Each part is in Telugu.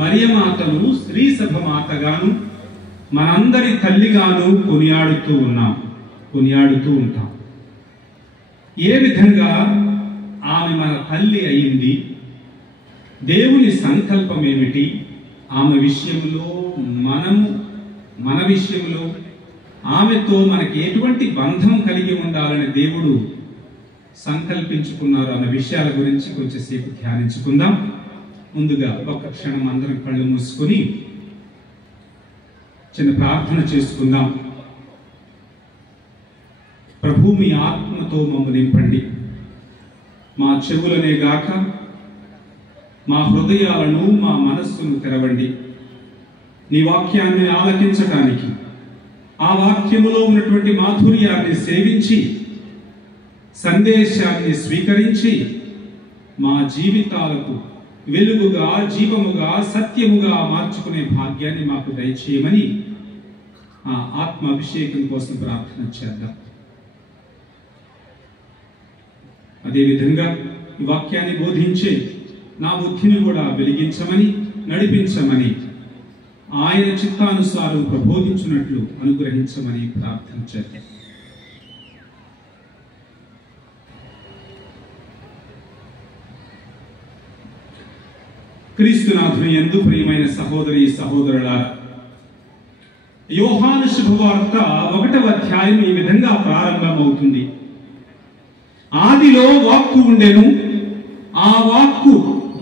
మరియమాతను స్త్రీ సభ మాతగాను మనందరి తల్లిగాను కొనియాడుతూ ఉంటాం. ఏ విధంగా ఆమె మన తల్లి అయింది, దేవుని సంకల్పం ఏమిటి, ఆమె విషయంలో మన విషయంలో ఆమెతో మనకి ఎటువంటి బంధం కలిగి ఉండాలని దేవుడు సంకల్పించుకున్నారు అన్న విషయాల గురించి కొంచెంసేపు ధ్యానించుకుందాం. ముందుగా ఒక్క క్షణం అందరం కళ్ళు మూసుకొని చిన్న ప్రార్థన చేసుకుందాం. ప్రభు, మీ ఆత్మతో మమ్మల్ని నింపండి. మా చెవులనే గాక మా హృదయాలను, మా మనస్సును తెరవండి. నీ వాక్యాన్ని ఆలకించటానికి, ఆ వాక్యములో ఉన్నటువంటి మాధుర్యాన్ని సేవించి, సందేశాన్ని స్వీకరించి మా జీవితాలకు వెలుగుగా, జీవముగా, సత్యముగా మార్చుకునే భాగ్యాన్ని మాకు దయచేయమని ఆ ఆత్మ అభిషేకం కోసం ప్రార్థన చేద్దాం. అదేవిధంగా ఈ వాక్యాన్ని బోధించే నా బుద్ధిని కూడా వెలిగించమని, నడిపించమని, ఆయన చిత్తానుసారం ప్రబోధించినట్లు అనుగ్రహించమని ప్రార్థన చేద్దాం. క్రీస్తునాథుని యందు ప్రియమైన సహోదరి సహోదరులారా, యోహాను శుభవార్త 1వ అధ్యాయం ఈ విధంగా ప్రారంభమవుతుంది. ఆదిలో వాక్కు ఉండెను, ఆ వాక్కు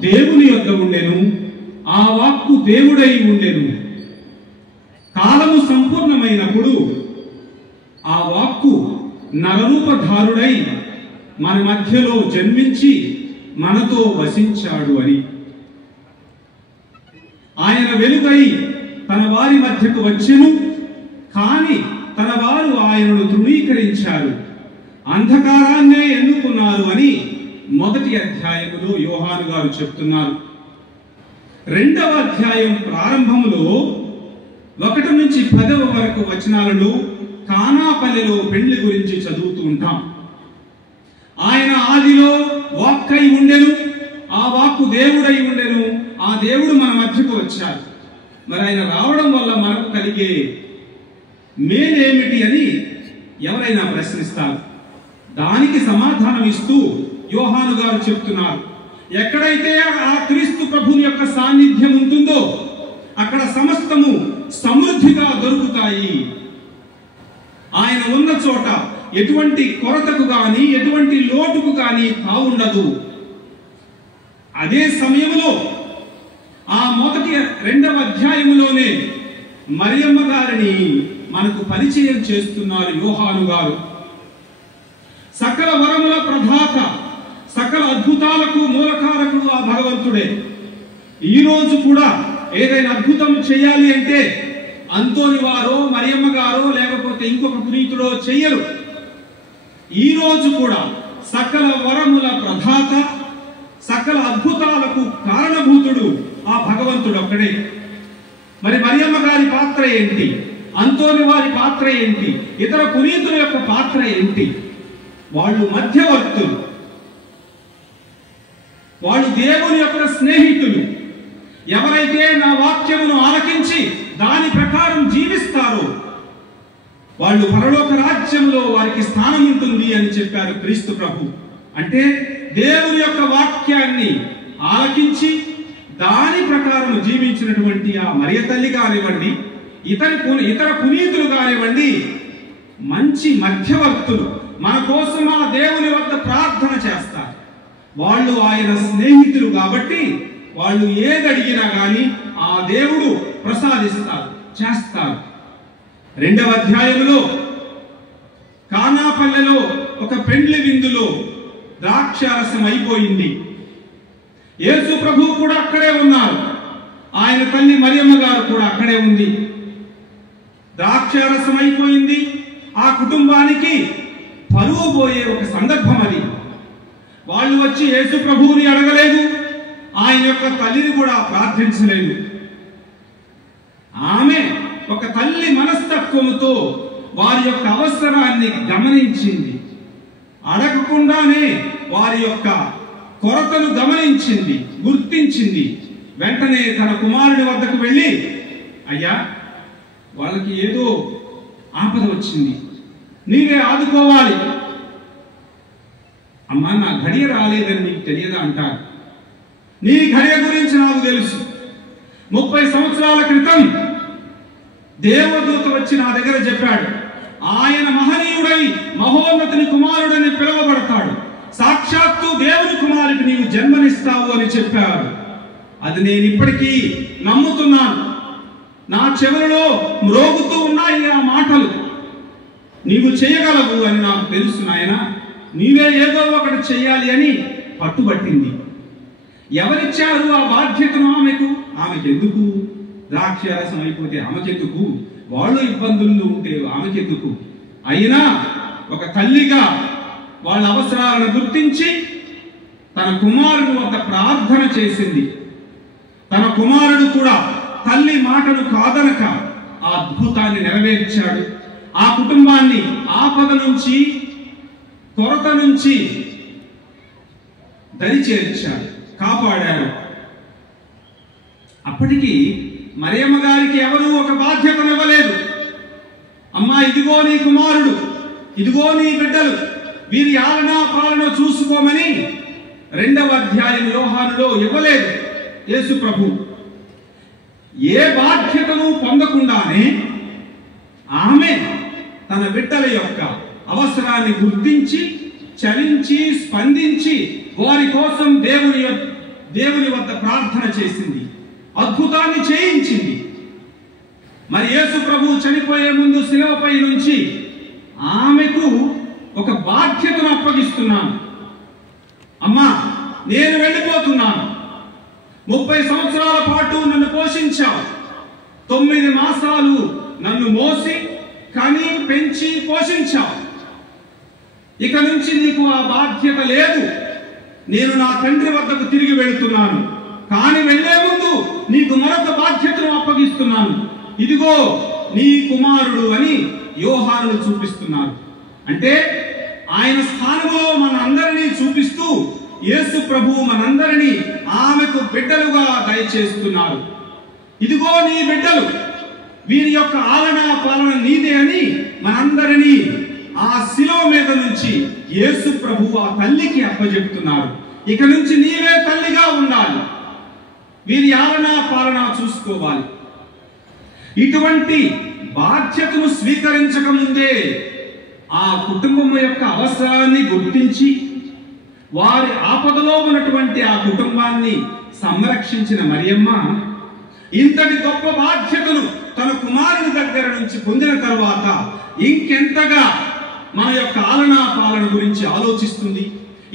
దేవుని యొద్ద ఉండెను, ఆ వాక్కు దేవుడై ఉండెను. కాలము సంపూర్ణమైనప్పుడు ఆ వాక్కు నరరూపధారుడై మన మధ్యలో జన్మించి మనతో వసించాడు అని. ఆయన వెలుగై తన వారి మధ్యకు వచ్చెను, కాని తన వారు ఆయనను తృణీకరించారు, అంధకారాన్నే ఎన్నుకున్నారు అని 1వ అధ్యాయములో యోహాను గారు చెప్తున్నారు. 2వ అధ్యాయం ప్రారంభములో 1 నుంచి 10వ వరకు వచనాలను కానాపల్లెలో పెండ్లి గురించి చదువుతూ ఉంటాం. ఆయన ఆదిలో వాక్కై ఉండెను, ఆ వాక్కు దేవుడై ఉండెను, ఆ దేవుడు మన మధ్యకు వచ్చారు. మరి ఆయన రావడం వల్ల మనకు కలిగే మేలేమిటి అని ఎవరైనా ప్రశ్నిస్తారు. దానికి సమాధానం ఇస్తూ యోహాను గారు చెప్తున్నారు, ఎక్కడైతే ఆ క్రీస్తు ప్రభుని యొక్క సాన్నిధ్యం ఉంటుందో అక్కడ సమస్తము సమృద్ధిగా దొరుకుతాయి. ఆయన ఉన్న చోట ఎటువంటి కొరతకు గాని, ఎటువంటి లోటుకు గాని తావుండదు. అదే సమయంలో ఆ 2వ అధ్యాయములోనే మరియమ్మ గారిని మనకు పరిచయం చేస్తున్నారు యోహాను గారు. సకల వరముల ప్రదాత, సకల అద్భుతాలకు మూలకారకుడు ఆ భగవంతుడే. ఈ రోజు కూడా ఏదైనా అద్భుతం చేయాలి అంటే అంతోని వారో, మరియమ్మ గారో, లేకపోతే ఇంకొక పునీతుడో చెయ్యరు. ఈ రోజు కూడా సకల వరముల ప్రదాత, సకల అద్భుతాలకు కారణభూతుడు ఆ భగవంతుడు ఒక్కడే. మరి మరియమ్మ గారి పాత్ర ఏంటి, అంతోని వారి పాత్ర ఏంటి, ఇతర పునీతుల యొక్క పాత్ర ఏంటి? వాళ్ళు మధ్యవర్తులు, వాళ్ళు దేవుని యొక్క స్నేహితులు. ఎవరైతే నా వాక్యమును ఆలకించి దాని ప్రకారం జీవిస్తారో వాళ్ళు పరలోక రాజ్యంలో వారికి స్థానం ఉంటుంది అని చెప్పారు క్రీస్తు ప్రభు. అంటే దేవుని యొక్క వాక్యాన్ని ఆలకించి దాని ప్రకారం జీవించినటువంటి ఆ మరియ తల్లి కానివ్వండి, ఇతర పునీతులు కానివ్వండి, మంచి మధ్యవర్తులు. మన కోసం ఆ దేవుని వద్ద ప్రార్థన చేస్తారు. వాళ్ళు ఆయన స్నేహితులు కాబట్టి వాళ్ళు ఏది అడిగినా గాని ఆ దేవుడు ప్రసాదిస్తారు, చేస్తారు. 2వ అధ్యాయంలో కానాపల్లెలో ఒక పెండ్లి విందులో ద్రాక్షారసం అయిపోయింది. యేసు ప్రభు కూడా అక్కడే ఉన్నారు, ఆయన తల్లి మరియమ్మ గారు కూడా అక్కడే ఉంది. ద్రాక్షారసం అయిపోయింది. ఆ కుటుంబానికి పరువు పోయే ఒక సందర్భం అది. వాళ్ళు వచ్చి యేసు ప్రభువుని అడగలేదు, ఆయన యొక్క తల్లిని కూడా ప్రార్థించలేదు. ఆమె ఒక తల్లి మనస్తత్వముతో వారి యొక్క అవసరాన్ని గమనించింది. అడగకుండానే వారి యొక్క కొరతను గమనించింది, గుర్తించింది. వెంటనే తన కుమారుడి వద్దకు వెళ్ళి, అయ్యా, వాళ్ళకి ఏదో ఆపద వచ్చింది, నీవే ఆదుకోవాలి. అమ్మా, నా ఘడియ రాలేదని నీకు తెలియదా అంటారు. నీ ఘడియ గురించి నాకు తెలుసు. 30 సంవత్సరాల క్రితం దేవదూత వచ్చి నా దగ్గర చెప్పాడు, ఆయన మహనీయుడై మహోన్నతుని కుమారుడని పిలువబడతాడు, సాక్షాత్తు దేవుని కుమారుడికి నీవు జన్మనిస్తావు అని చెప్పారు. అది నేను ఇప్పటికీ నమ్ముతున్నాను. నా చెవులలో మ్రోగుతూ ఉన్నాయి ఆ మాటలు. నీవు చేయగలవు అని నాకు తెలుసు నాయన, నీవే ఏదో ఒకటి చెయ్యాలి అని పట్టుబట్టింది. ఎవరిచ్చారు ఆ బాధ్యతను ఆమెకు? ఆమెకెందుకు? ద్రాక్షారసం అయిపోతే ఆమెకెందుకు? వాళ్ళు ఇబ్బందుల్లో ఉంటే ఆమెకెందుకు? అయినా ఒక తల్లిగా వాళ్ళ అవసరాలను గుర్తించి తన కుమారుడు వద్ద ప్రార్థన చేసింది. తన కుమారుడు కూడా తల్లి మాటను కాదనక ఆ అద్భుతాన్ని నెరవేర్చాడు. ఆ కుటుంబాన్ని ఆపద నుంచి, కొరత నుంచి దరిచేర్చాడు, కాపాడాడు. అప్పటికి మరియమ్మ గారికి ఎవరూ ఒక బాధ్యతనివ్వలేదు. అమ్మా, ఇదిగో నీ కుమారుడు, ఇదిగో నీ బిడ్డలు, వీరి ఆలనా పాలన చూసుకోమని 2వ అధ్యాయం యోహానులో ఇవ్వలేదు యేసు ప్రభు. ఏ బాధ్యతను పొందకుండానే ఆమె తన బిడ్డల యొక్క అవసరాన్ని గుర్తించి, చలించి, స్పందించి వారి కోసం దేవుని వద్ద ప్రార్థన చేసింది, అద్భుతాన్ని చేయించింది. మరి యేసు ప్రభు చనిపోయే ముందు శిలువపై నుంచి ఆమెకు ఒక బాధ్యతను అప్పగిస్తున్నాను. అమ్మా, నేను వెళ్ళిపోతున్నాను. 30 సంవత్సరాల పాటు నన్ను పోషించావు. 9 మాసాలు నన్ను మోసి, కని, పెంచి పోషించావు. ఇక నుంచి నీకు ఆ బాధ్యత లేదు. నేను నా తండ్రి వద్దకు తిరిగి వెళుతున్నాను. కానీ వెళ్లే ముందు నీకు మరొక బాధ్యతను అప్పగిస్తున్నాను. ఇదిగో నీ కుమారుడు అని యోహానును చూపిస్తున్నారు. అంటే ఆయన స్థానంలో మన అందరినీ చూపిస్తూ యేసు ప్రభు మనందరినీ ఆమెకు బిడ్డలుగా దయచేస్తున్నారు. ఇదిగో నీ బిడ్డలు, వీరి యొక్క ఆలనా పాలన నీదే అని మనందరినీ ఆ శిలువ మీద నుంచి యేసు ప్రభు ఆ తల్లికి అప్పజెప్తున్నారు. ఇక నుంచి నీవే తల్లిగా ఉండాలి, వీరి ఆలనా పాలన చూసుకోవాలి. ఇటువంటి బాధ్యతను స్వీకరించక ముందే ఆ కుటుంబం యొక్క అవసరాన్ని గుర్తించి వారి ఆపదలో ఉన్నటువంటి ఆ కుటుంబాన్ని సంరక్షించిన మరియమ్మ ఇంతటి గొప్ప బాధ్యతను తన కుమారుని దగ్గర నుంచి పొందిన తర్వాత ఇంకెంతగా మన యొక్క ఆలనా పాలన గురించి ఆలోచిస్తుంది,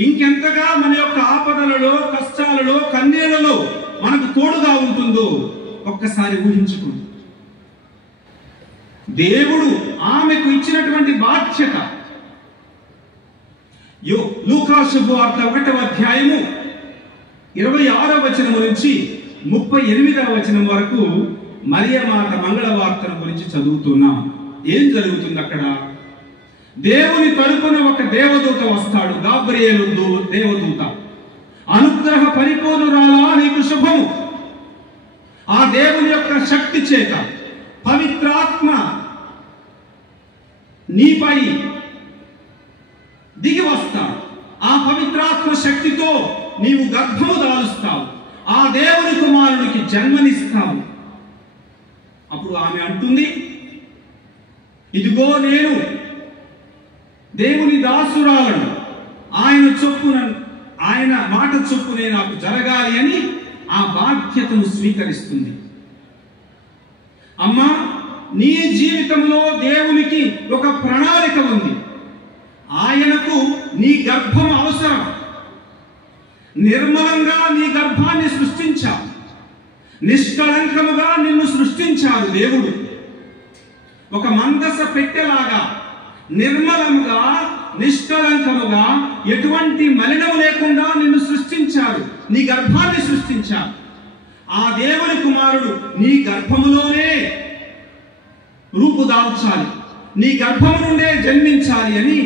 ఇంకెంతగా మన యొక్క ఆపదలలో, కష్టాలలో, కన్నీళ్లలో మనకు తోడుగా ఉంటుందో ఒక్కసారి ఊహించుకోండి. దేవుడు ఆమెకు ఇచ్చినటువంటి బాధ్యత. లూకా శుభవార్త 1వ అధ్యాయము 26వ వచనము నుంచి 38వ వచనం వరకు మరియమాత మంగళవార్తను గురించి చదువుతున్నాం. ఏం జరుగుతుంది అక్కడ? దేవుని తరపున ఒక దేవదూత వస్తాడు, గాబ్రియేలు దేవదూత. అనుగ్రహ పరిపూర్ణురాలా, నీకు శుభము. ఆ దేవుని యొక్క శక్తి చేత పవిత్రాత్మ నీపై దిగి వస్తాడు. ఆ పవిత్రాత్మ శక్తితో నీవు గర్భము దాలుస్తావు, ఆ దేవుని కుమారునికి జన్మనిస్తావు. అప్పుడు ఆమె అంటుంది, ఇదిగో నేను దేవుని దాసురాలను, ఆయన మాట చొప్పునే నాకు జరగాలి అని ఆ బాధ్యతను స్వీకరిస్తుంది. అమ్మా, నీ జీవితంలో దేవునికి ఒక ప్రణాళిక ఉంది. ఆయనకు నీ గర్భం అవసరం. నిర్మలంగా నీ గర్భాన్ని సృష్టించావు, నిష్కళంకముగా నిన్ను సృష్టించాడు దేవుడు. ఒక మందస పెట్టెలాగా నిర్మలముగా, నిష్కళంకముగా, ఎటువంటి మలినము లేకుండా నిన్ను సృష్టించారు, నీ గర్భాన్ని సృష్టించారు. ఆ దేవుని కుమారుడు నీ గర్భములోనే రూపుదాల్చాలి, నీ గర్భము నుండే జన్మించాలి అని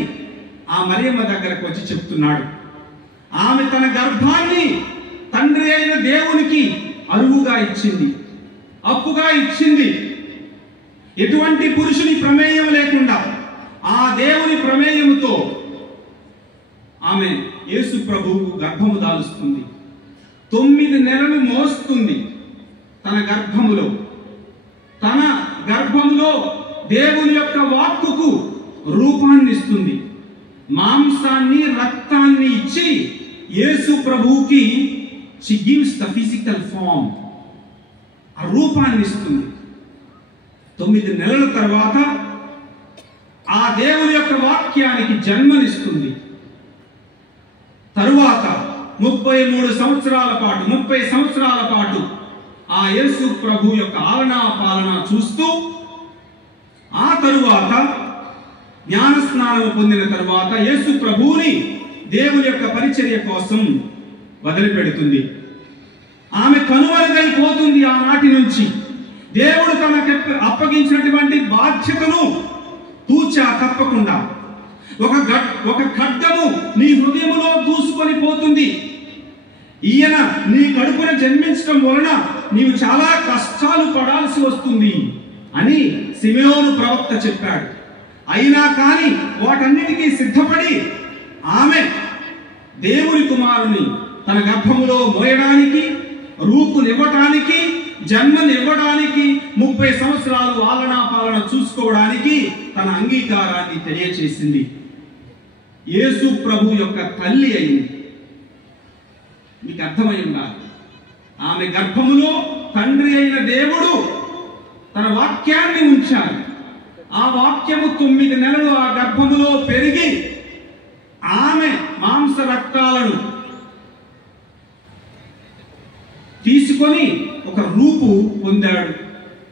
ఆ మరియమ్మ దగ్గరకు వచ్చి చెప్తున్నాడు. ఆమె తన గర్భాన్ని తండ్రి అయిన దేవునికి అరువుగా ఇచ్చింది, అప్పుగా ఇచ్చింది. ఎటువంటి పురుషుని ప్రమేయం లేకుండా ఆ దేవుని ప్రమేయముతో ఆమె యేసు ప్రభువుకు గర్భము దాలుస్తుంది. 9 నెలలు మోస్తుంది. తన గర్భములో దేవుని యొక్క వాక్కుకు రూపాన్ని ఇస్తుంది. మాంసాన్ని, రక్తాన్ని ఇచ్చి యేసు ప్రభువుకి she gives the physical form, ఆ రూపాన్ని ఇస్తుంది. 9 నెలల తర్వాత ఆ దేవుని యొక్క వాక్యానికి జన్మనిస్తుంది. తరువాత 30 సంవత్సరాల పాటు ఆ యేసు ప్రభు యొక్క ఆలనా పాలన చూస్తూ, ఆ తరువాత జ్ఞానస్నానం పొందిన తరువాత యేసు ప్రభువుని దేవుని యొక్క పరిచర్య కోసం వదిలిపెడుతుంది. ఆమె కనుమరుగైపోతుంది. ఆనాటి నుంచి దేవుడు తనకు అప్పగించినటువంటి బాధ్యతను తూచా తప్పకుండా ఒక ఖడ్గము నీ హృదయములో దూసుకొని పోతుంది. ఈయన నీ కడుపున జన్మించడం వలన నీవు చాలా కష్టాలు పడాల్సి వస్తుంది అని సిమెయోను ప్రవక్త చెప్పాడు. అయినా కానీ వాటన్నిటికీ సిద్ధపడి ఆమె దేవుని కుమారుని తన గర్భములో మోయడానికి, రూపునివ్వటానికి, జన్మనివ్వడానికి, 30 సంవత్సరాలు ఆలనా పాలన చూసుకోవడానికి తన అంగీకారాన్ని తెలియచేసింది. యేసు ప్రభు యొక్క తల్లి అయింది. మీకు అర్థమై ఉండాలి. ఆమె గర్భములో తండ్రి అయిన దేవుడు తన వాక్యాన్ని ఉంచారు. ఆ వాక్యము 9 నెలలు ఆ గర్భములో పెరిగి ఆమె మాంస రక్తాలను తీసుకొని ఒక రూపు పొందాడు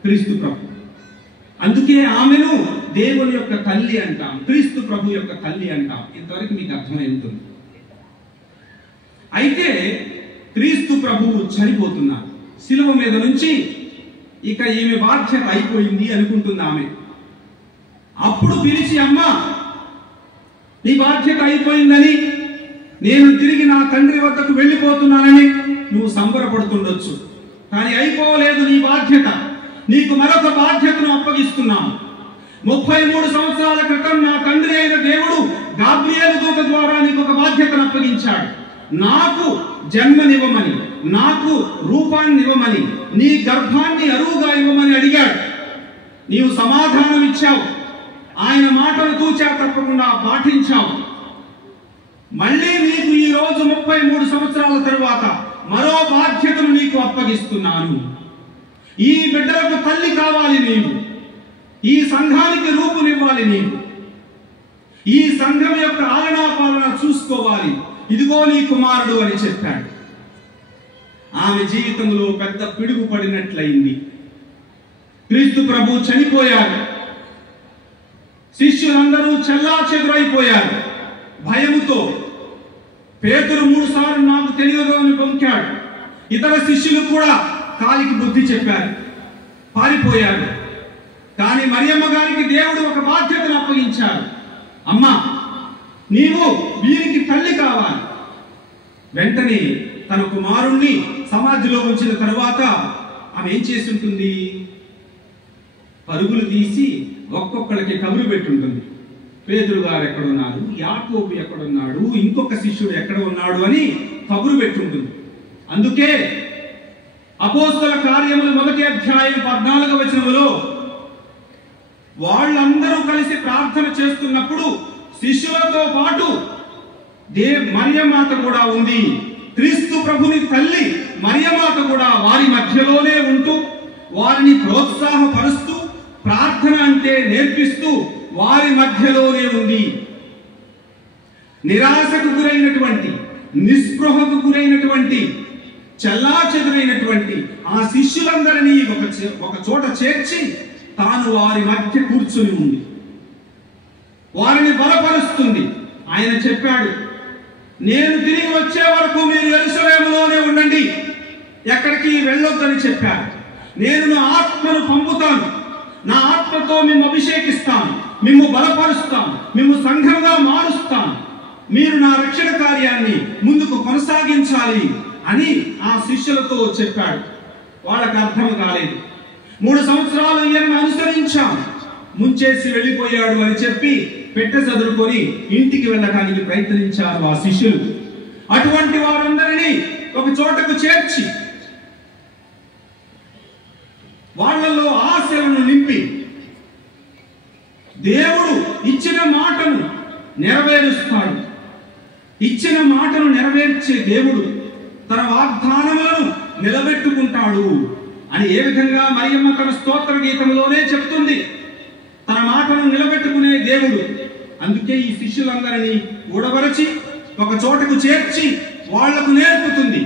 క్రీస్తు ప్రభు. అందుకే ఆమెను దేవుని యొక్క తల్లి అంటాం, క్రీస్తు ప్రభు యొక్క తల్లి అంటాం. ఇంతవరకు మీకు అర్థమై ఉంటుంది. అయితే క్రీస్తు ప్రభువు చనిపోతున్నారు శిలువ మీద నుంచి. ఇక ఈమె బాధ్యత అయిపోయింది అనుకుంటుంది ఆమె. అప్పుడు పిలిచి, అమ్మ, నీ బాధ్యత అయిపోయిందని, నేను తిరిగి నా తండ్రి వద్దకు వెళ్ళిపోతున్నానని నువ్వు సంబరపడుతుండొచ్చు. కానీ అయిపోలేదు నీ బాధ్యత. నీకు మరొక బాధ్యతను అప్పగిస్తున్నాము. 33 సంవత్సరాల క్రితం నా తండ్రి అయిన దేవుడు గాబ్రియేలు దూత ద్వారా నీకు ఒక బాధ్యతను అప్పగించాడు. నాకు జన్మనివ్వమని, నాకు రూపాన్ని ఇవ్వమని, నీ గర్భాన్ని అరువుగా ఇవ్వమని అడిగాడు. నీవు సమాధానం ఇచ్చావు. ఆయన మాటలు తూచా తప్పకుండా పాటించావు. మళ్ళీ నీకు ఈ రోజు 33 సంవత్సరాల తరువాత మరో బాధ్యతను నీకు అప్పగిస్తున్నాను. ఈ బిడ్డలకు తల్లి కావాలి నీవు. ఈ సంఘానికి రూపునివ్వాలి నీవు. ఈ సంఘం యొక్క ఆలనా పాలన చూసుకోవాలి. ఇదిగో నీ కుమారుడు అని చెప్పాడు. ఆమె జీవితంలో పెద్ద పిడుగు పడినట్లయింది. క్రీస్తు ప్రభు చనిపోయారు. శిష్యులందరూ చెల్లాచెదురైపోయారు భయముతో. పేతురు 3 సార్లు నాకు తెలియదు అని పొంకాడు. ఇతర శిష్యులు కూడా కాలికి బుద్ధి చెప్పారు, పారిపోయారు. కానీ మరియమ్మ గారికి దేవుడు ఒక బాధ్యతను అప్పగించారు. అమ్మా, నీవు వీరికి తల్లి కావాలి. వెంటనే తన కుమారుణ్ణి సమాధిలో ఉంచిన తరువాత ఆమె ఏం చేసి ఉంటుంది? పరుగులు తీసి ఒక్కొక్కడికి కబురు పెట్టుంటుంది. పేతురు గారు ఎక్కడున్నారు, యాకోబు ఎక్కడున్నాడు, ఇంకొక శిష్యుడు ఎక్కడ ఉన్నాడు అని కబురు పెట్టుంటుంది. అందుకే అపోస్తల కార్యములు 1వ అధ్యాయం 14వ వచనములో వాళ్ళందరూ కలిసి ప్రార్థన చేస్తున్నప్పుడు శిష్యులతో పాటు మరియమాత కూడా ఉంది. క్రీస్తు ప్రభుని తల్లి మరియమాత కూడా వారి మధ్యలోనే ఉంటూ వారిని ప్రోత్సాహపరుస్తూ ప్రార్థన అంటే నేర్పిస్తూ వారి మధ్యలోనే ఉంది. నిరాశకు గురైనటువంటి, నిస్పృహకు గురైనటువంటి, చెల్లాచెదురైనటువంటి ఆ శిష్యులందరినీ ఒక చోట చేర్చి తాను వారి మధ్య కూర్చుని ఉంది. వారిని బలపరుస్తుంది. ఆయన చెప్పాడు, నేను తిరిగి వచ్చే వరకు మీరు యెరూషలేములోనే ఉండండి, ఎక్కడికి వెళ్ళొద్దని చెప్పారు. నేను నా ఆత్మను పంపుతాను, నా ఆత్మతో మేము అభిషేకిస్తాను, మేము బలపరుస్తాను, మేము సంఘంగా మారుస్తాను, మీరు నా రక్షణ కార్యాన్ని ముందుకు కొనసాగించాలి అని ఆ శిష్యులతో చెప్పాడు. వాళ్ళకి అర్థం కాలేదు. 3 సంవత్సరాలు ఈయనను అనుసరించాం, ముంచేసి వెళ్ళిపోయాడు అని చెప్పి పెట్టె చదువుకొని ఇంటికి వెళ్ళడానికి ప్రయత్నించారు ఆ శిష్యులు. అటువంటి వారందరినీ ఒక చోటకు చేర్చి వాళ్ళలో ఆశలను నింపి దేవుడు ఇచ్చిన మాటను నెరవేరుస్తాడు. ఇచ్చిన మాటను నెరవేర్చే దేవుడు తన వాగ్దానములను నిలబెట్టుకుంటాడు అని ఏ విధంగా మరియమ్మ తన స్తోత్ర గీతంలోనే చెప్తుంది. తన మాటను నిలబెట్టుకునే దేవుడు. అందుకే ఈ శిష్యులందరినీ ఊడబరచి ఒక చోటకు చేర్చి వాళ్లకు నేర్పుతుంది.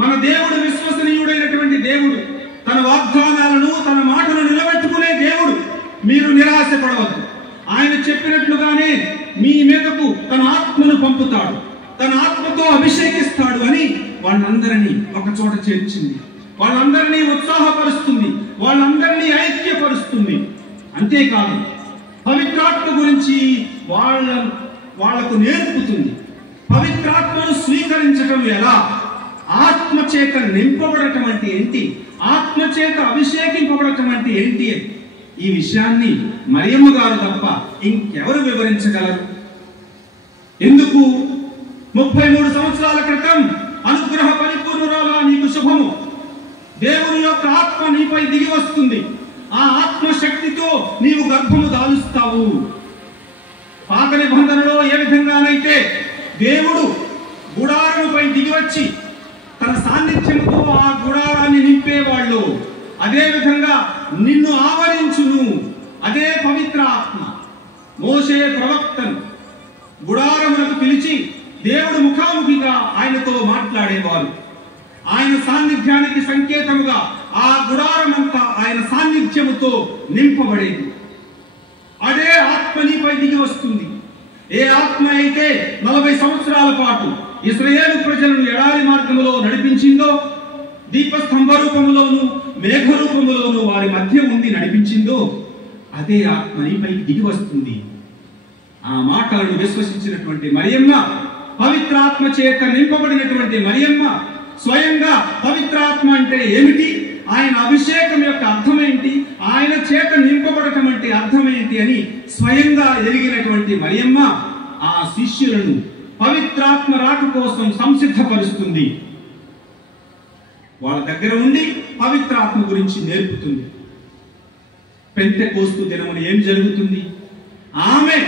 మన దేవుడు విశ్వసనీయుడైనటువంటి దేవుడు, తన వాగ్దానాలను తన మాటను నిలబెట్టుకునే దేవుడు. మీరు నిరాశపడవద్దు. ఆయన చెప్పినట్లుగానే మీ మీదకు తన ఆత్మను పంపుతాడు, తన ఆత్మతో అభిషేకిస్తాడు అని వాళ్ళందరినీ ఒక చోట చేర్చింది. వాళ్ళందరినీ ఉత్సాహపరుస్తుంది, వాళ్ళందరినీ ఐక్యపరుస్తుంది. అంతేకాదు పవిత్రాత్మ గురించి వాళ్లకు నేర్పుతుంది. పవిత్రాత్మను స్వీకరించటం ఎలా, ఆత్మచేత నింపబడటం అంటే ఏంటి, ఆత్మచేత అభిషేకింపబడటం అంటే ఏంటి, ఈ విషయాన్ని మరియమ్మ గారు తప్ప ఇంకెవరు వివరించగలరు? ఎందుకు 33 సంవత్సరాల క్రితం అనుగ్రహ పరిపూర్ణురాలా నీకు శుభము, దేవుని యొక్క ఆత్మ నీపై దిగి వస్తుంది, ఆ ఆత్మ శక్తితో నీవు గర్భము దాలుస్తావు. పాత నిబంధనలో ఏ విధంగానైతే దేవుడు గుడారముపై దిగి వచ్చి తన సాన్నిధ్యంతో ఆ గుడారాన్ని నింపేవాళ్ళు, అదే విధంగా నిన్ను ఆవరించును అదే పవిత్ర ఆత్మ. మోషే ప్రవక్తను గుడారములకు పిలిచి దేవుడు ముఖాముఖిగా ఆయనతో మాట్లాడేవారు. ఆయన సాన్నిధ్యానికి సంకేతముగా ఆ గుడారమంతా ఆయన సాన్నిధ్యముతో నింపబడేది. అదే ఆత్మ నీపై దిగి వస్తుంది. ఏ ఆత్మ అయితే 40 సంవత్సరాల పాటు ఇశ్రాయేలు ప్రజలను ఎడారి మార్గములో నడిపించిందో, దీపస్తంభ రూపములోను మేఘ రూపములోను వారి మధ్య ఉండి నడిపించిందో, అదే ఆత్మ నీపైకి దిగి వస్తుంది. ఆ మాటలను విశ్వసించినటువంటి మరియమ్మ, పవిత్రాత్మ చేత నింపబడినటువంటి మరియమ్మ స్వయంగా పవిత్రాత్మ అంటే ఏమిటి, ఆయన అభిషేకం యొక్క అర్థం ఏంటి, ఆయన చేత నింపబడటం అంటే అర్థం ఏంటి అని స్వయంగా ఎరిగినటువంటి మరియమ్మ ఆ శిష్యులను పవిత్రాత్మ రాక కోసం సంసిద్ధపరుస్తుంది. వాళ్ళ దగ్గర ఉండి పవిత్రాత్మ గురించి నేర్పుతుంది. పెంతెకోస్తు దినమున ఏం జరుగుతుంది? ఆమె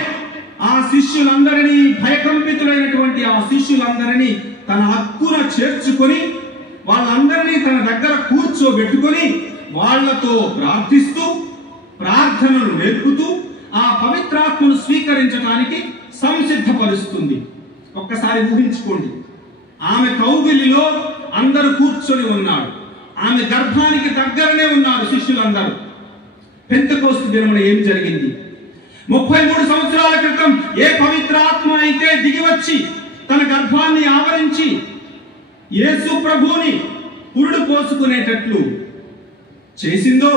ఆ శిష్యులందరినీ, భయకంపితులైనటువంటి ఆ శిష్యులందరినీ తన హక్కున చేర్చుకొని వాళ్ళందరినీ తన దగ్గర కూర్చోబెట్టుకొని వాళ్లతో ప్రార్థిస్తూ, ప్రార్థనలు నేర్పుతూ ఆ పవిత్రాత్మను స్వీకరించడానికి సంసిద్ధపరుస్తుంది. ఒక్కసారి ఊహించుకోండి, ఆమె కౌగిలిలో అందరూ కూర్చొని ఉన్నారు, ఆమె గర్భానికి దగ్గరనే ఉన్నారు శిష్యులందరూ. పెంతెకోస్తు దినమున ఏం జరిగింది? 33 సంవత్సరాల క్రితం ఏ పవిత్ర ఆత్మ అయితే దిగివచ్చి తన గర్భాన్ని ఆవరించి యేసు ప్రభువుని పురుడు పోసుకునేటట్లు చేసిందో,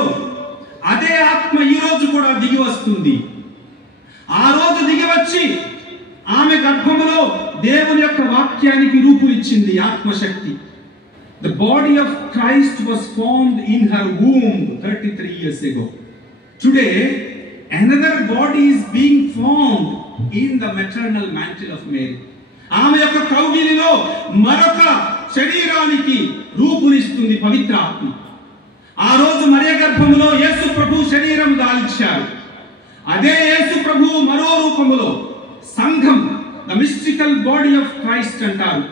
అదే ఆత్మ ఈ రోజు కూడా దిగి వస్తుంది. ఆ రోజు దిగి వచ్చి ఆమె గర్భములో దేవుని యొక్క వాక్యానికి రూపునిచ్చింది ఆత్మశక్తి. The body of Christ was formed in her womb 33 years ago. Today, another body is being formed in the maternal mantle of Mary. ఆమె యొక్క కౌగిలిలో మరొక శరీరానికి రూపునిస్తుంది పవిత్ర ఆత్మ. ఆ రోజు మరియ గర్భములో యేసు ప్రభు శరీరం దాల్చారు. అదే యేసు ప్రభు మరో రూపములో సంఘం, the mystical body of Christ అంటారు.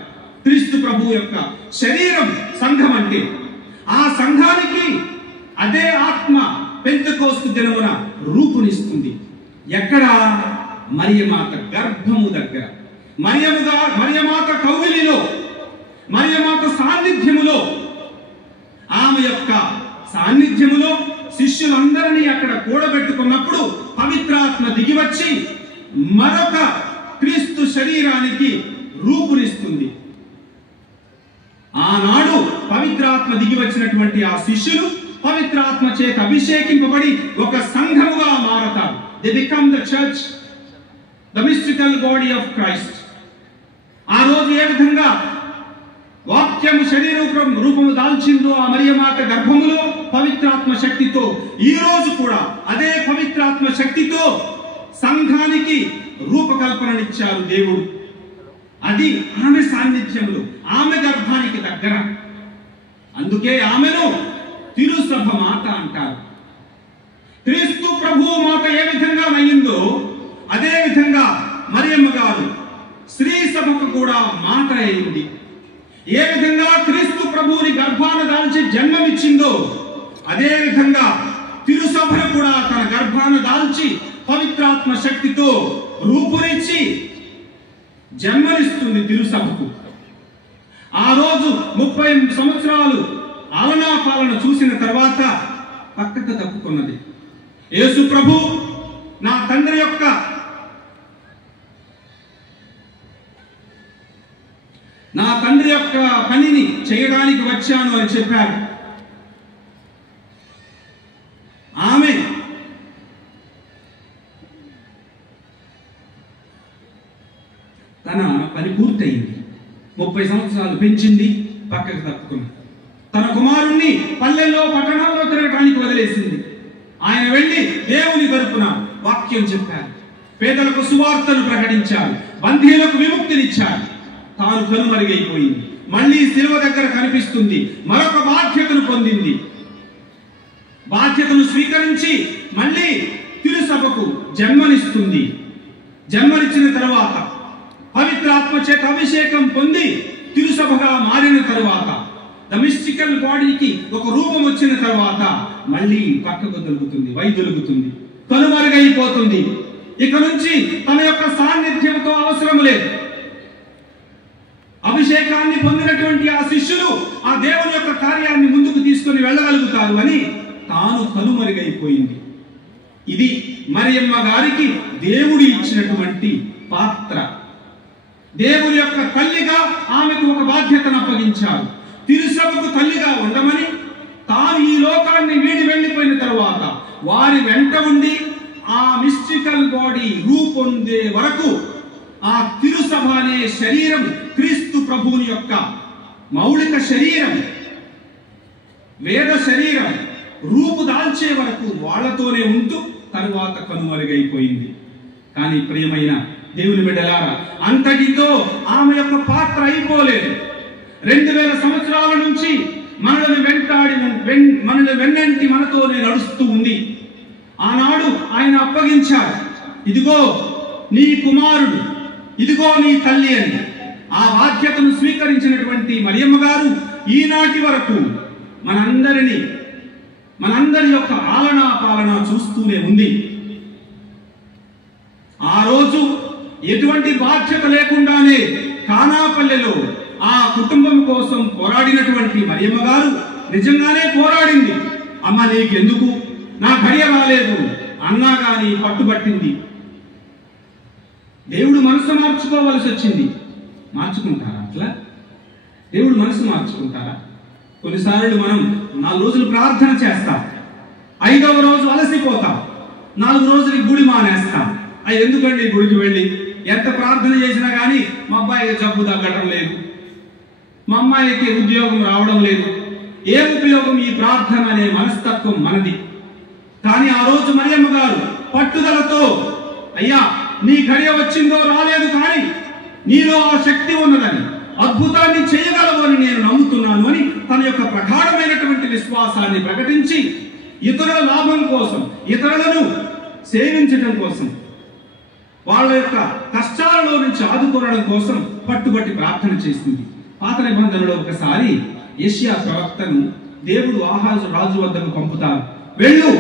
క్రీస్తు ప్రభు యొక్క శరీరం సంఘం అంటే, ఆ సంఘానికి అదే ఆత్మ పెంతెకోస్తు దినమున రూపునిస్తుంది. ఎక్కడ? మరియమాత గర్భము దగ్గర, మరియమాత కౌగిలిలో, మరియమాత సాన్నిధ్యములో. ఆమె యొక్క సాన్నిధ్యములో శిష్యులందరినీ అక్కడ కూడబెట్టుకున్నప్పుడు పవిత్రాత్మ దిగివచ్చి మరొక క్రీస్తు శరీరానికి రూపునిస్తుంది. ఆనాడు పవిత్రాత్మ దిగి వచ్చినటువంటి ఆ శిష్యులు పవిత్రాత్మ చేత అభిషేకింపబడి ఒక సంఘముగా మారతారు. They become the church, the mystical body of Christ. ఆ రోజు ఏ విధంగా వాక్యము శరీర రూపము దాల్చిందో ఆ మరియమాత గర్భములో పవిత్రాత్మ శక్తితో ఈ రోజు కూడా అదే పవిత్రాత్మ శక్తితో సంఘానికి రూపకల్పననిచ్చారు దేవుడు. అది ఆమె సాన్నిధ్యంలో, ఆమె గర్భానికి దగ్గర. అందుకే ఆమెను తిరుసభ మాత అంటారు. క్రీస్తు ప్రభువు మాత ఏ విధంగా అయ్యిందో అదే విధంగా మరియమ్మ గారు స్త్రీ సభకు కూడా మాత అయింది. ఏ విధంగా క్రీస్తు ప్రభువుని గర్భాన దాల్చి జన్మమిచ్చిందో అదే విధంగా తిరుసభను కూడా తన గర్భాన దాల్చి పవిత్రాత్మ శక్తితో రూపునిచ్చి జన్మనిస్తుంది తిరుసభకు. ఆ రోజు 30 సంవత్సరాలు ఆలనా పాలన చూసిన తర్వాత పక్కకు తప్పుకున్నది. యేసు ప్రభు నా తండ్రి యొక్క పనిని చేయడానికి వచ్చాను అని చెప్పారు. ఆమె తన పని పూర్తయింది. 30 సంవత్సరాలు పెంచింది, పక్కకు తప్పుకుంది. తన కుమారుణ్ణి పల్లెల్లో పట్టణాల్లో తిరగడానికి వదిలేసింది. ఆయన వెళ్ళి దేవుని తరపున వాక్యం చెప్పారు, పేదలకు సువార్తను ప్రకటించారు, బంధీలకు విముక్తినిచ్చారు. తాను కనుమరుగైపోయింది. మళ్ళీ శిలువ దగ్గర కనిపిస్తుంది. మరొక బాధ్యతను పొందింది. బాధ్యతను స్వీకరించి మళ్ళీ తిరుసభకు జన్మనిస్తుంది. జన్మనిచ్చిన తరువాత పవిత్రాత్మ చేత అభిషేకం పొంది తిరుసభగా మారిన తరువాత ద మిస్టికల్ బాడీకి ఒక రూపం వచ్చిన తరువాత మళ్ళీ పక్కకు దొరుకుతుంది, వైదొలుగుతుంది, కనుమరుగైపోతుంది. ఇక నుంచి తన యొక్క సాన్నిధ్యంతో అవసరం లేదు. అభిషేకాన్ని పొందినటువంటి ఆ శిష్యులు ఆ దేవుని యొక్క కార్యాన్ని ముందుకు తీసుకొని వెళ్ళగలుగుతారు అని తాను కనుమరుగైపోయింది. ఇది మరియమ్మ గారికి దేవుడు ఇచ్చినటువంటి పాత్ర. దేవుని యొక్క తల్లిగా ఆమెకు ఒక బాధ్యతను అప్పగించారు. తిరుసభకు తల్లిగా ఉండమని, తాను ఈ లోకాన్ని వీడి వెళ్ళిపోయిన తరువాత వారి వెంట ఉండి ఆ మిస్టికల్ బాడీ రూపొందే వరకు ఆ తిరుసభ అనే శరీరం క్రీస్తు ప్రభువుని యొక్క మౌలిక శరీరం, వేద శరీరం రూపు దాల్చే వరకు వాళ్లతోనే ఉంటూ తరువాత కనుమరుగైపోయింది. కానీ ప్రియమైన దేవుని బిడ్డలారా, అంతటితో ఆమె యొక్క పాత్ర అయిపోలేదు. 2000 సంవత్సరాల నుంచి మనల్ని వెన్నంటి మనతోనే నడుస్తూ ఉంది. ఆనాడు ఆయన అప్పగించారు, ఇదిగో నీ కుమారుడు, ఇదిగో నీ తల్లి అని. ఆ బాధ్యతను స్వీకరించినటువంటి మరియమ్మ గారు ఈనాటి వరకు మనందరి యొక్క ఆలనా పాలన చూస్తూనే ఉంది. ఆ రోజు ఎటువంటి బాధ్యత లేకుండానే కానాపల్లెలో ఆ కుటుంబం కోసం పోరాడినటువంటి మరియమ్మ గారు నిజంగానే పోరాడింది. అమ్మ నీకెందుకు, నా గడియ రాలేదు అన్నా గాని పట్టుబట్టింది. దేవుడు మనసు మార్చుకోవలసి వచ్చింది. మార్చుకుంటారా అట్లా? దేవుడు మనసు మార్చుకుంటారా? కొన్నిసార్లు మనం 4 రోజులు ప్రార్థన చేస్తాం, 5వ రోజు అలసిపోతాం, 4 రోజులకి గుడి మానేస్తాం. అది ఎందుకండి గుడికి వెళ్ళి ఎంత ప్రార్థన చేసినా కానీ మా అబ్బాయికి జబ్బు తగ్గడం లేదు, మా అమ్మాయికి ఉద్యోగం రావడం లేదు, ఏ ఉపయోగం ఈ ప్రార్థన అనే మనస్తత్వం మనది. కానీ ఆ రోజు మరియమ్మ గారు పట్టుదలతో, అయ్యా నీ గడియ వచ్చిందో రాలేదు కానీ నీలో ఆ శక్తి ఉన్నదని, అద్భుతాన్ని చేయగలవు అని నేను నమ్ముతున్నాను అని తన యొక్క ప్రగాఢమైనటువంటి విశ్వాసాన్ని ప్రకటించి ఇతరుల లాభం కోసం, ఇతరులను సేవించడం కోసం, వాళ్ళ యొక్క కష్టాలలో నుంచి ఆదుకోవడం కోసం పట్టుబట్టి ప్రార్థన చేసింది. పాత నిబంధనలో ఒకసారి యెషయా ప్రవక్తను దేవుడు ఆహాజు రాజు వద్దకు పంపుతారు. వెళ్ళు,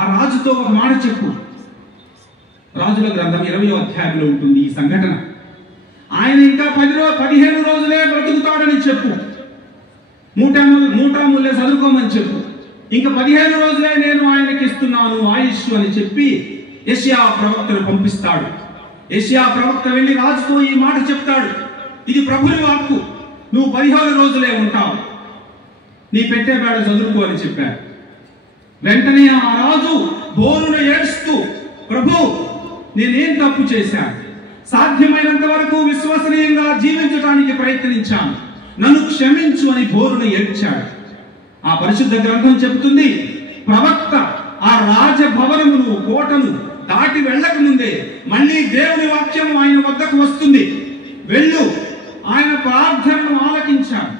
ఆ రాజుతో ఒక మాట చెప్పు. రాజుల గ్రంథం 20వ అధ్యాయంలో ఉంటుంది ఈ సంఘటన. ఆయన ఇంకా 15 రోజులే బ్రతుకుతాడని చెప్పు, మూటాముల్లే చదువుకోమని చెప్పు, ఇంకా 15 రోజులే నేను ఆయనకి ఇస్తున్నాను ఆయుష్ అని చెప్పి యెషయా ప్రవక్తను పంపిస్తాడు. యెషయా ప్రవక్త వెళ్ళి రాజుతో ఈ మాట చెప్తాడు, ఇది ప్రభుని వాక్కు, నువ్వు 15 రోజులే ఉంటావు, నీ పెట్టే బేడ చదువుకో అని చెప్పాడు. వెంటనే ఆ రాజు బోరున ఏడుస్తూ, ప్రభు నేనేం తప్పు చేశాను, సాధ్యమైనంత వరకు విశ్వసనీయంగా జీవించడానికి ప్రయత్నించాను, నన్ను క్షమించు అని బోరున ఏడ్చాడు. ఆ పరిశుద్ధ గ్రంథం చెబుతుంది, ప్రవక్త ఆ రాజభవనమును కోటను దాటి వెళ్ళక ముందే మళ్ళీ దేవుని వాక్యం ఆయన వద్దకు వస్తుంది. వెళ్ళు, ఆయన ప్రార్థనను ఆలకించాను,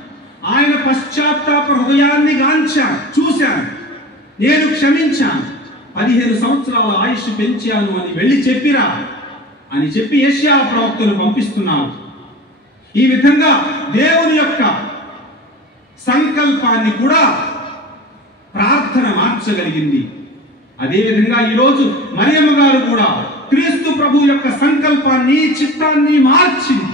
ఆయన పశ్చాత్తాప హృదయాన్ని గాంచాను, చూశాను, నేను క్షమించాను, 15 సంవత్సరాల ఆయుష్ పెంచాను అని వెళ్ళి చెప్పిరా అని చెప్పి యెషయా ప్రవక్తను పంపిస్తున్నాను. ఈ విధంగా దేవుని యొక్క సంకల్పాన్ని కూడా ప్రార్థన మార్చగలిగింది. అదేవిధంగా ఈరోజు మరియమ్మ గారు కూడా క్రీస్తు ప్రభు యొక్క సంకల్పాన్ని, చిత్తాన్ని మార్చింది.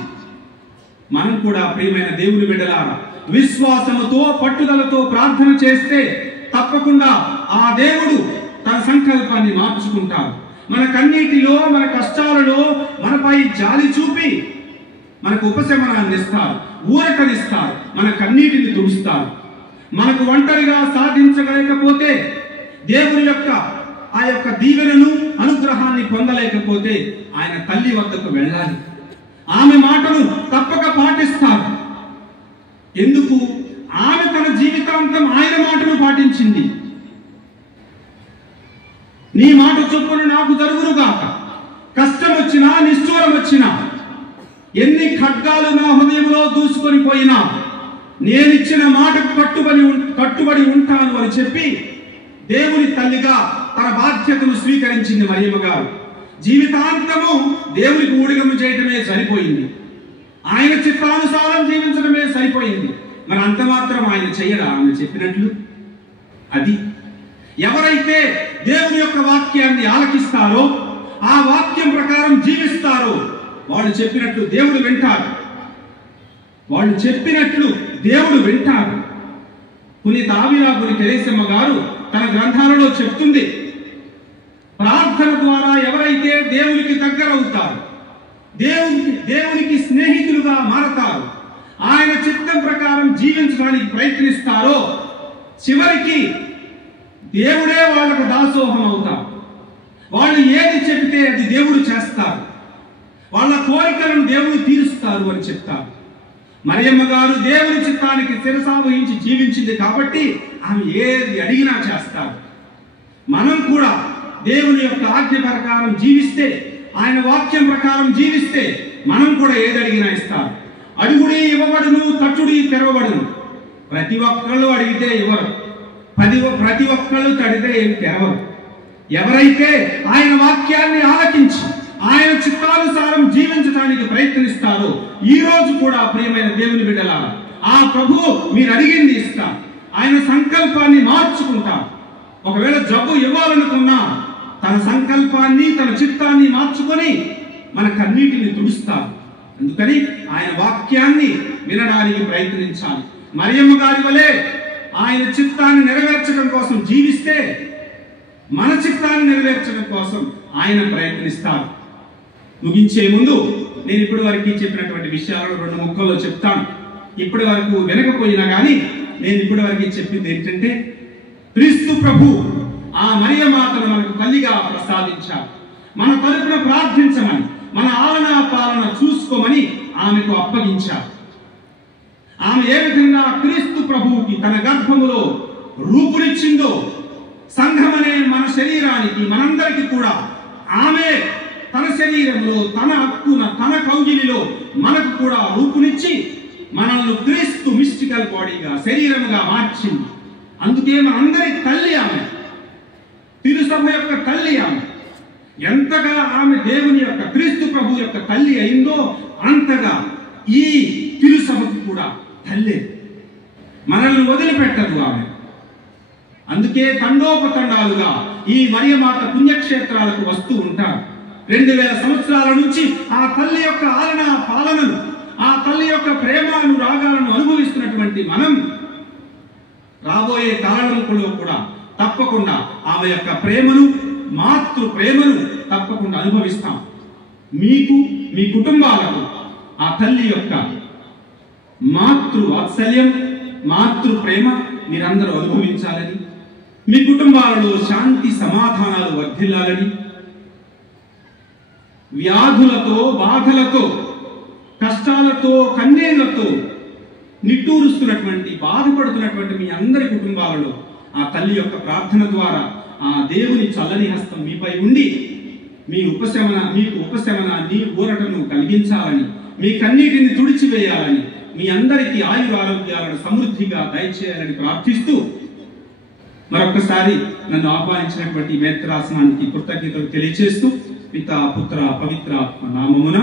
మనం కూడా ప్రియమైన దేవుని బిడ్డలారా విశ్వాసముతో, పట్టుదలతో ప్రార్థన చేస్తే తప్పకుండా ఆ దేవుడు తన సంకల్పాన్ని మార్చుకుంటారు. మన కన్నీటిలో, మన కష్టాలలో మనపై జాలి చూపి మనకు ఉపశమనాన్ని ఇస్తారు, ఊరటనిస్తారు, మన కన్నీటిని తుడుస్తారు. మనకు ఒంటరిగా సాధించలేకపోతే, దేవుని యొక్క ఆ యొక్క దీవెనను, అనుగ్రహాన్ని పొందలేకపోతే ఆయన తల్లి వద్దకు వెళ్ళాలి. ఆమె మాటను తప్పక పాటిస్తారు. ఎందుకు? ఆమె తన జీవితాంతం ఆయన మాటను పాటించింది. నీ మాట చొప్పున నాకు జరుగునుగాక. కష్టం వచ్చినా, నిష్ఠూరం వచ్చినా, ఎన్ని ఖడ్గాలు నా హృదయంలో దూసుకొని పోయినా నేనిచ్చిన మాటకు కట్టుబడి ఉంటాను అని చెప్పి దేవుని తల్లిగా తన బాధ్యతను స్వీకరించింది మరియమ్మ గారు. జీవితాంతము దేవునికి ఊడిగము చేయటమే సరిపోయింది, ఆయన చిత్తానుసారం జీవించడమే సరిపోయింది. మరి అంత మాత్రం ఆయన చెయ్యడా ఆమె చెప్పినట్లు? అది ఎవరైతే దేవుని యొక్క వాక్యాన్ని ఆలకిస్తారో, ఆ వాక్యం ప్రకారం జీవిస్తారో, వాళ్ళు చెప్పినట్లు దేవుడు వింటారు. వాళ్ళు చెప్పినట్లు దేవుడు వింటారు. పునీత ఆవిరాపురి తెరేసమ్మ గారు తన గ్రంథాలలో చెప్తుంది, ప్రార్థన ద్వారా ఎవరైతే దేవునికి దగ్గరవుతారు, దేవునికి స్నేహితులుగా మారతారు, ఆయన చిత్తం ప్రకారం జీవించడానికి ప్రయత్నిస్తారో, చివరికి దేవుడే వాళ్ళకు దాసోహం అవుతారు. వాళ్ళు ఏది చెబితే అది దేవుడు చేస్తారు, వాళ్ళ కోరికలను దేవుడు తీరుస్తారు అని చెప్తారు. మరియమ్మ గారు దేవుని చిత్తానికి శిరసావహించి జీవించింది కాబట్టి ఆమె ఏది అడిగినా చేస్తారు. మనం కూడా దేవుని యొక్క ఆజ్ఞ ప్రకారం జీవిస్తే, ఆయన వాక్యం ప్రకారం జీవిస్తే మనం కూడా ఏది అడిగినా ఇస్తారు. అడుగుడి ఇవ్వబడును, తట్టుడి తెరవబడును. ప్రతి ఒక్కళ్ళు అడిగితే ఇవ్వరు, ప్రతి ఒక్కళ్ళు తడితే ఏం తెరవరు. ఎవరైతే ఆయన వాక్యాన్ని ఆలకించి ఆయన చిత్తానుసారం జీవించడానికి ప్రయత్నిస్తారో, ఈ రోజు కూడా ప్రియమైన దేవుని బిడ్డలారా, ఆ ప్రభువు మీరు అడిగింది ఇస్తా, ఆయన సంకల్పాన్ని మార్చుకుంటా. ఒకవేళ జబ్బు ఇవ్వాలనుకున్నా తన సంకల్పాన్ని, తన చిత్తాన్ని మార్చుకొని మన కన్నీటిని తుడుస్తారు. అందుకని ఆయన వాక్యాన్ని వినడానికి ప్రయత్నించాలి. మరియమ్మ గారి వలె ఆయన చిత్తాన్ని నెరవేర్చడం కోసం జీవిస్తే మన చిత్తాన్ని నెరవేర్చడం కోసం ఆయన ప్రయత్నిస్తారు. ముగించే ముందు నేను ఇప్పటి వరకు చెప్పినటువంటి విషయాలను 2 ముక్కల్లో చెప్తాను. ఇప్పటి వరకు వినకపోయినా కానీ నేను ఇప్పటి వరకు చెప్పింది ఏంటంటే, క్రీస్తు ప్రభు ఆ మరియమాతను మనకు తల్లిగా ప్రసాదించారు. మన తరపున ప్రార్థించమని, మన ఆలనా పాలన చూసుకోమని ఆమెకు అప్పగించారు. ఆమె ఏ విధంగా క్రీస్తు ప్రభువుకి తన గర్భములో రూపునిచ్చిందో, సంఘమనే మన శరీరానికి, మనందరికీ కూడా ఆమె తన శరీరంలో, తన హక్కున, తన కౌగిలిలో మనకు కూడా రూపునిచ్చి మనల్ని క్రీస్తు మిస్టికల్ బాడీగా, శరీరముగా మార్చింది. అందుకే మనందరి తల్లి ఆమె, తిరుసభ యొక్క తల్లి ఆమె. ఎంతగా ఆమె దేవుని యొక్క, క్రీస్తు ప్రభు యొక్క తల్లి అయిందో అంతగా ఈ తిరుసభకు కూడా తల్లి. మనల్ని వదిలిపెట్టదు ఆమె. అందుకే తండోపతండాలుగా ఈ మరియమాత పుణ్యక్షేత్రాలకు వస్తూ ఉంటారు. 2000 సంవత్సరాల నుంచి ఆ తల్లి యొక్క ఆలన పాలనను, ఆ తల్లి యొక్క ప్రేమానురాగాలను అనుభవిస్తున్నటువంటి మనం రాబోయే కాలంలో కూడా తప్పకుండా ఆమె యొక్క ప్రేమను, మాతృ ప్రేమను తప్పకుండా అనుభవిస్తాం. మీకు, మీ కుటుంబాలకు ఆ తల్లి యొక్క మాతృ వాత్సల్యం, మాతృ ప్రేమ మీరందరూ అనుభవించాలని, మీ కుటుంబాలలో శాంతి సమాధానాలు వర్ధిల్లాలని, వ్యాధులతో, బాధలతో, కష్టాలతో, కన్నీళ్లతో నిట్టూరుస్తున్నటువంటి, బాధపడుతున్నటువంటి మీ అందరి కుటుంబాలలో ఆ తల్లి యొక్క ప్రార్థన ద్వారా ఆ దేవుని చల్లని హస్తం మీపై ఉండి మీకు ఉపశమనాన్ని, ఊరటను కలిగించాలని, మీ కన్నీటిని తుడిచివేయాలని, మీ అందరికీ ఆయురారోగ్యాలను సమృద్ధిగా దయచేయాలని ప్రార్థిస్తూ మరొకసారి నన్ను ఆహ్వానించినటువంటి మేత్రాసనానికి కృతజ్ఞతలు తెలియజేస్తూ పితా, పుత్ర, పవిత్రాత్మ నామమున